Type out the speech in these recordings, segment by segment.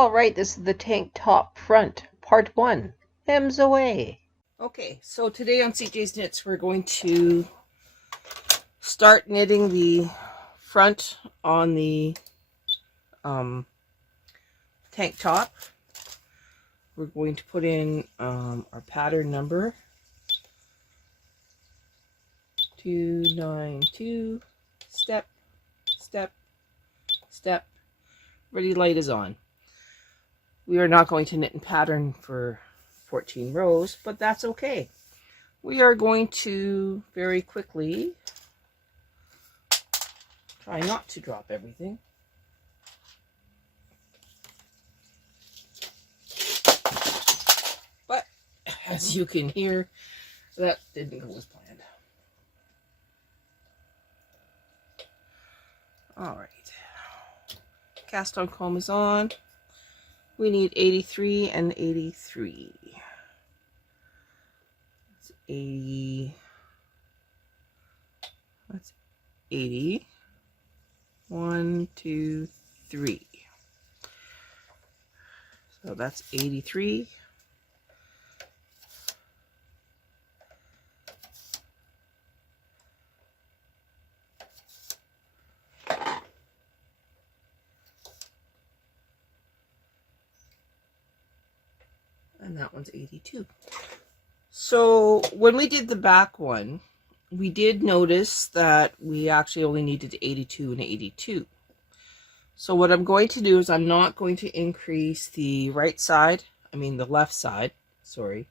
All right, this is the tank top front, part 1. Hems away. Okay, so today on CJ's Knits, we're going to start knitting the front on the tank top. We're going to put in our pattern number 292, step, step, step. Ready light is on. We are not going to knit in pattern for 14 rows, but that's okay. We are going to very quickly try not to drop everything. But as you can hear, that didn't go as planned. All right. Cast on comb is on. We need 83 and 83. That's 80. That's 80. 1, 2, 3. So that's 83. And that one's 82. So when we did the back one, we did notice that we actually only needed 82 and 82. So what I'm going to do is I'm not going to increase the left side, sorry.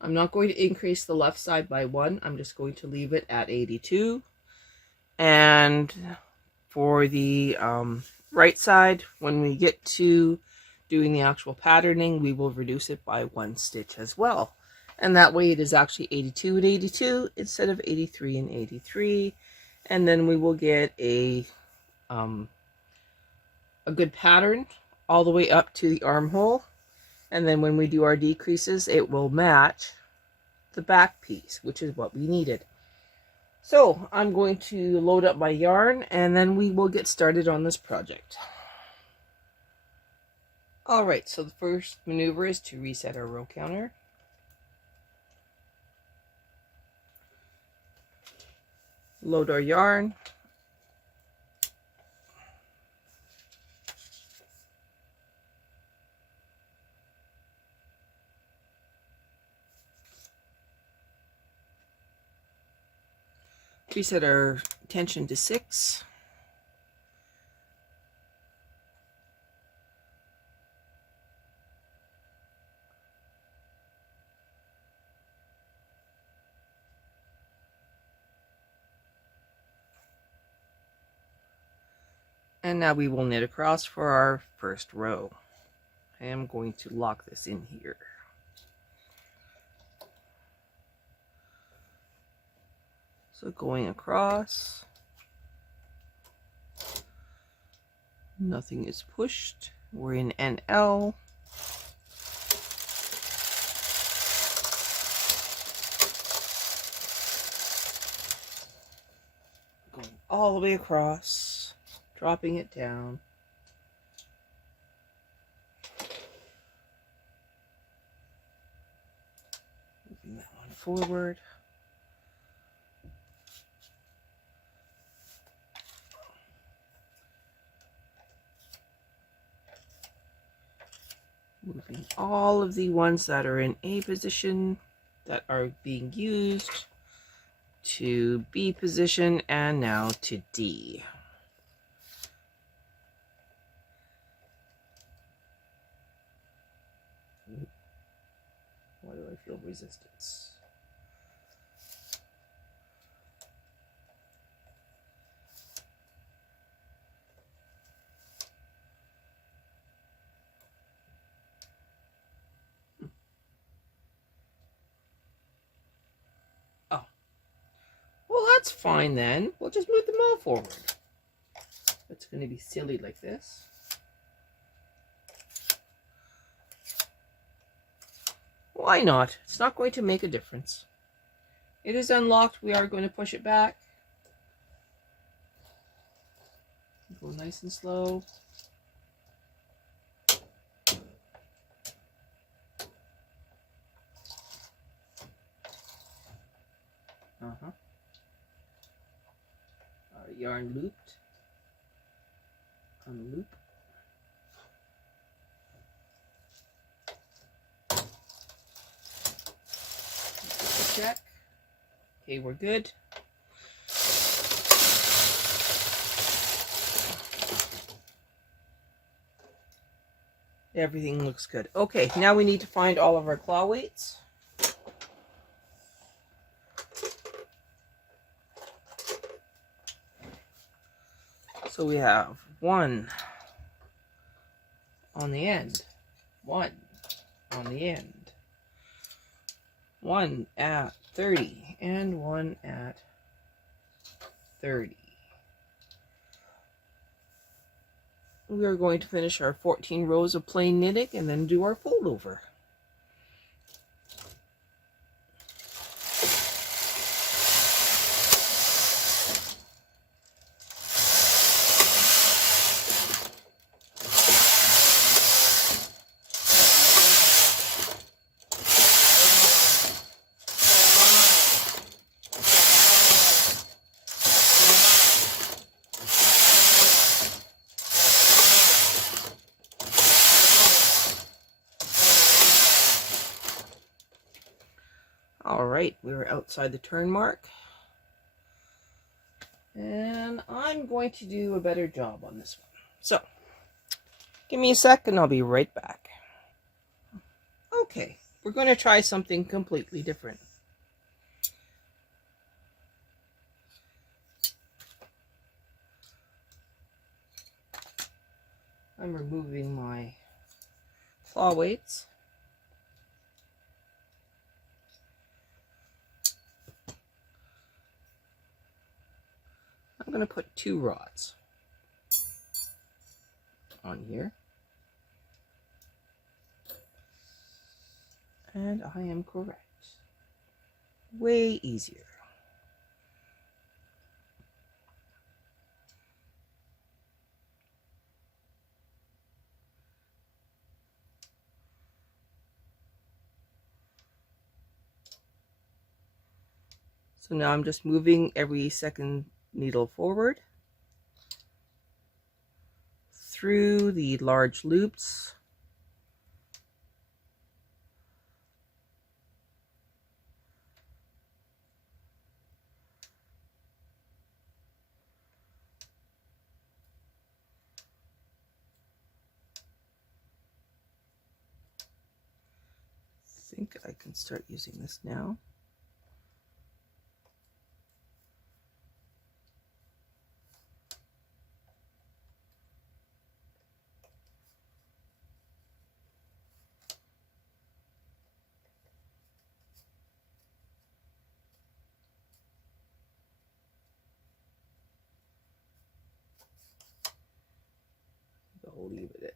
I'm not going to increase the left side by 1. I'm just going to leave it at 82. And for the right side, when we get to doing the actual patterning, we will reduce it by 1 stitch as well. And that way it is actually 82 and 82 instead of 83 and 83. And then we will get a good pattern all the way up to the armhole. And then when we do our decreases, it will match the back piece, which is what we needed. So I'm going to load up my yarn and then we will get started on this project. Alright, so the first maneuver is to reset our row counter. Load our yarn. Reset our tension to 6. And now we will knit across for our first row. I am going to lock this in here. So going across, nothing is pushed. We're in NL. Going all the way across, dropping it down. Moving that one forward. Moving all of the ones that are in A position that are being used to B position and now to D. Why do I feel resistance? Well, that's fine then. We'll just move them all forward. It's going to be silly like this. Why not? It's not going to make a difference. It is unlocked. We are going to push it back. Go nice and slow. Our yarn looped on the loop. Check. Okay, we're good. Everything looks good. Okay, now we need to find all of our claw weights. So we have 1 on the end, 1 on the end, 1 at 30, and 1 at 30. We are going to finish our 14 rows of plain knitting and then do our fold over. Alright, we're outside the turn mark. And I'm going to do a better job on this one. So, give me a sec and I'll be right back. Okay, we're going to try something completely different. I'm removing my claw weights. I'm going to put 2 rods on here. And I am correct. Way easier. So now I'm just moving every second needle forward through the large loops. I think I can start using this now. I'll leave it at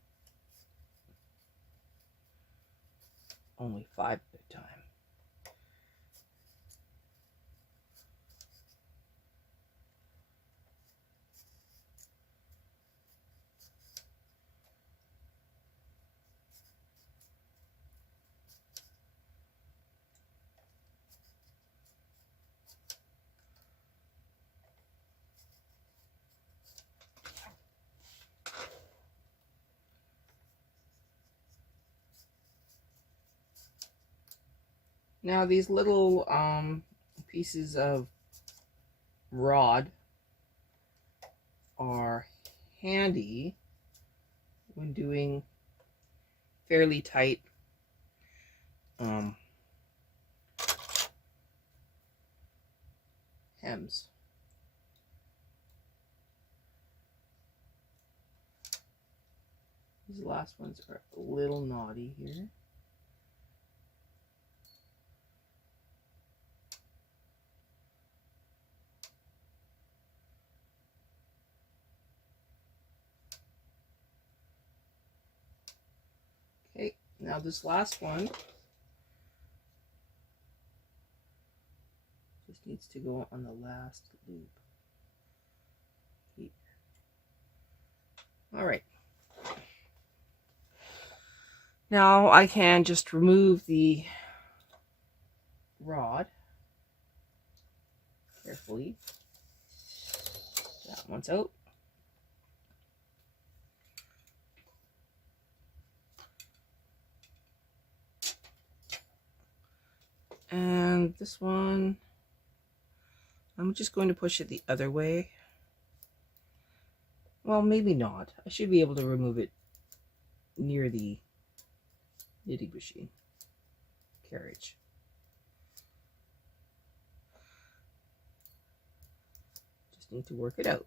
only 5 at a time. Now these little pieces of rod are handy when doing fairly tight hems. These last ones are a little naughty here. Okay, now this last one just needs to go on the last loop. All right. Now I can just remove the rod. carefully. That one's out. And this one, I'm just going to push it the other way. Well, maybe not. I should be able to remove it near the knitting machine carriage. Just need to work it out.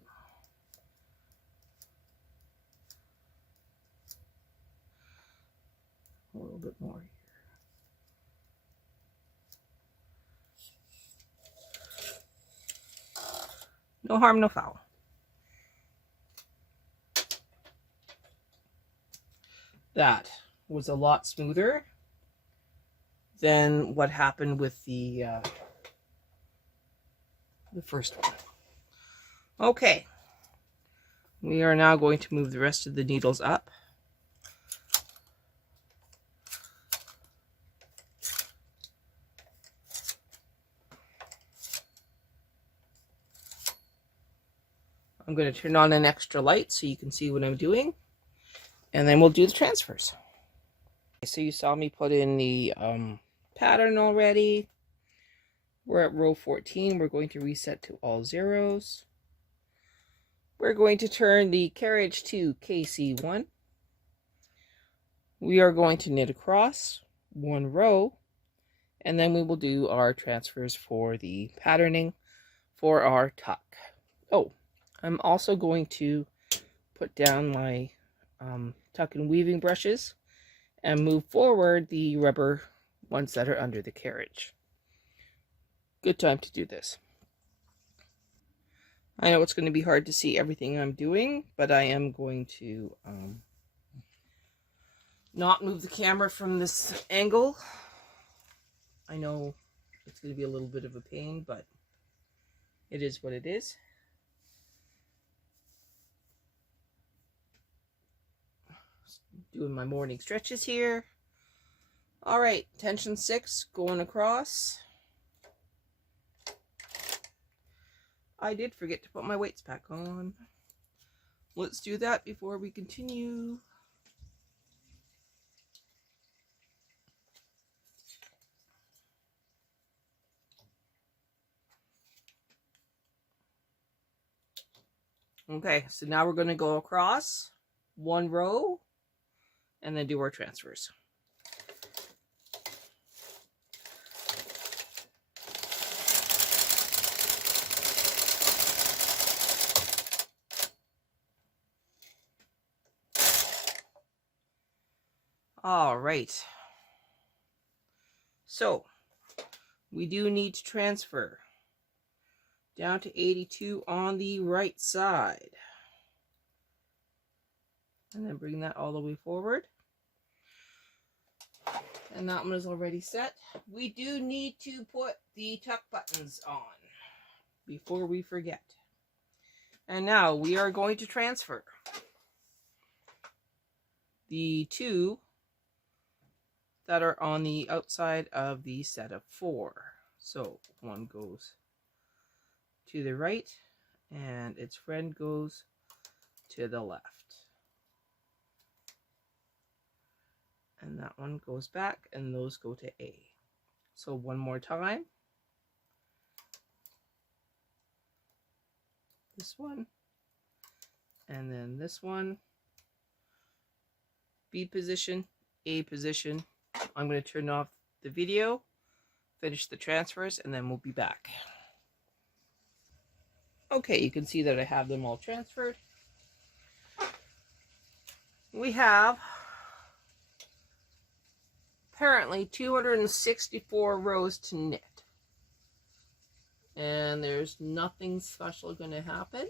A little bit more here. No harm, no foul. That was a lot smoother than what happened with the first one. Okay, we are now going to move the rest of the needles up. I'm going to turn on an extra light so you can see what I'm doing, and then we'll do the transfers. So you saw me put in the pattern already. We're at row 14. We're going to reset to all zeros. We're going to turn the carriage to KC1. We are going to knit across one row, and then we will do our transfers for the patterning for our tuck. Oh, I'm also going to put down my tuck and weaving brushes and move forward the rubber ones that are under the carriage. Good time to do this. I know it's going to be hard to see everything I'm doing, but I am going to not move the camera from this angle. I know it's going to be a little bit of a pain, but it is what it is. Doing my morning stretches here. All right, tension 6 going across. I did forget to put my weights back on. Let's do that before we continue. Okay, so now we're going to go across one row and then do our transfers. All right. So we do need to transfer down to 82 on the right side. And then bring that all the way forward. And that one is already set. We do need to put the tuck buttons on before we forget. And now we are going to transfer the 2 that are on the outside of the set of 4. So one goes to the right and its friend goes to the left. And that one goes back and those go to A. So one more time. This one. And then this one. B position, A position. I'm going to turn off the video, finish the transfers, and then we'll be back. Okay, you can see that I have them all transferred. We have apparently 264 rows to knit. And there's nothing special going to happen.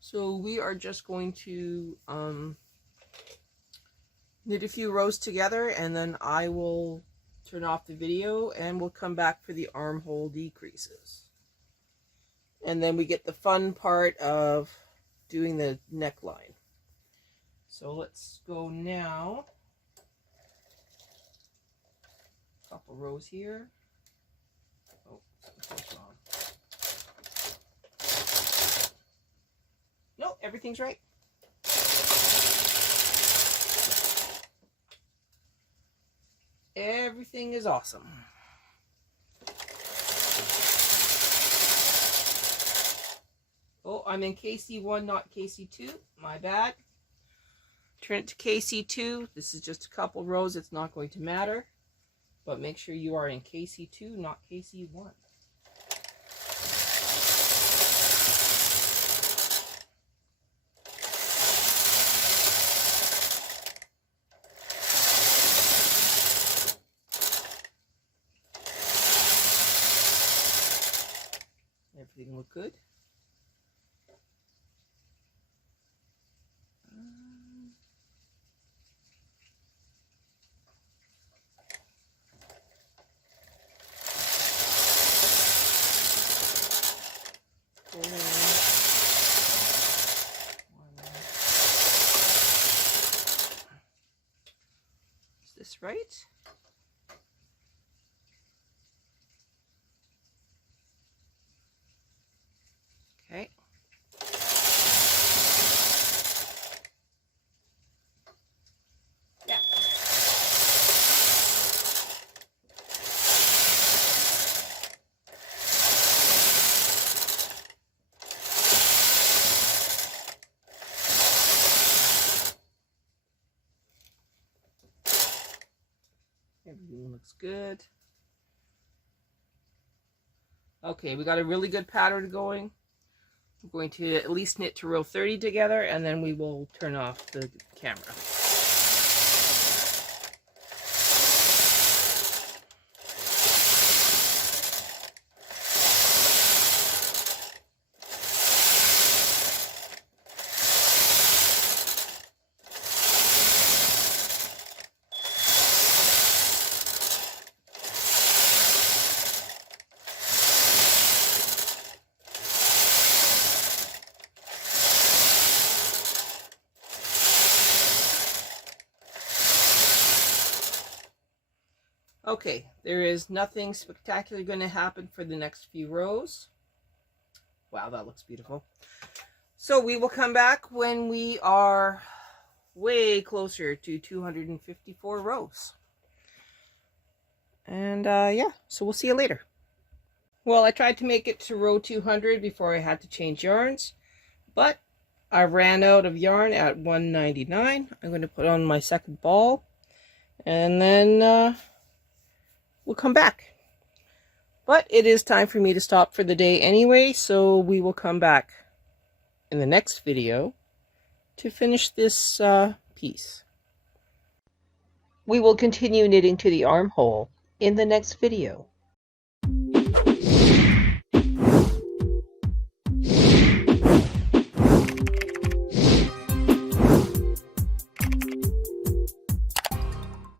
So we are just going to knit a few rows together, and then I will turn off the video and we'll come back for the armhole decreases. And then we get the fun part of doing the neckline. So let's go now. Couple rows here. Oh, something's wrong. everything's right. Everything is awesome. Oh, I'm in KC1, not KC2. My bad. Turn it to KC2. This is just a couple rows. It's not going to matter. But make sure you are in KC2, not KC1. Everything look good? Is this right? Okay. Yeah. Everything looks good. Okay, we got a really good pattern going. We're going to at least knit to row 30 together, and then we will turn off the camera. Okay, there is nothing spectacular going to happen for the next few rows. Wow, that looks beautiful. So we will come back when we are way closer to 254 rows. And yeah, so we'll see you later. Well, I tried to make it to row 200 before I had to change yarns, but I ran out of yarn at 199. I'm going to put on my second ball, and then we'll come back. But it is time for me to stop for the day anyway, so we will come back in the next video to finish this piece. We will continue knitting to the armhole in the next video.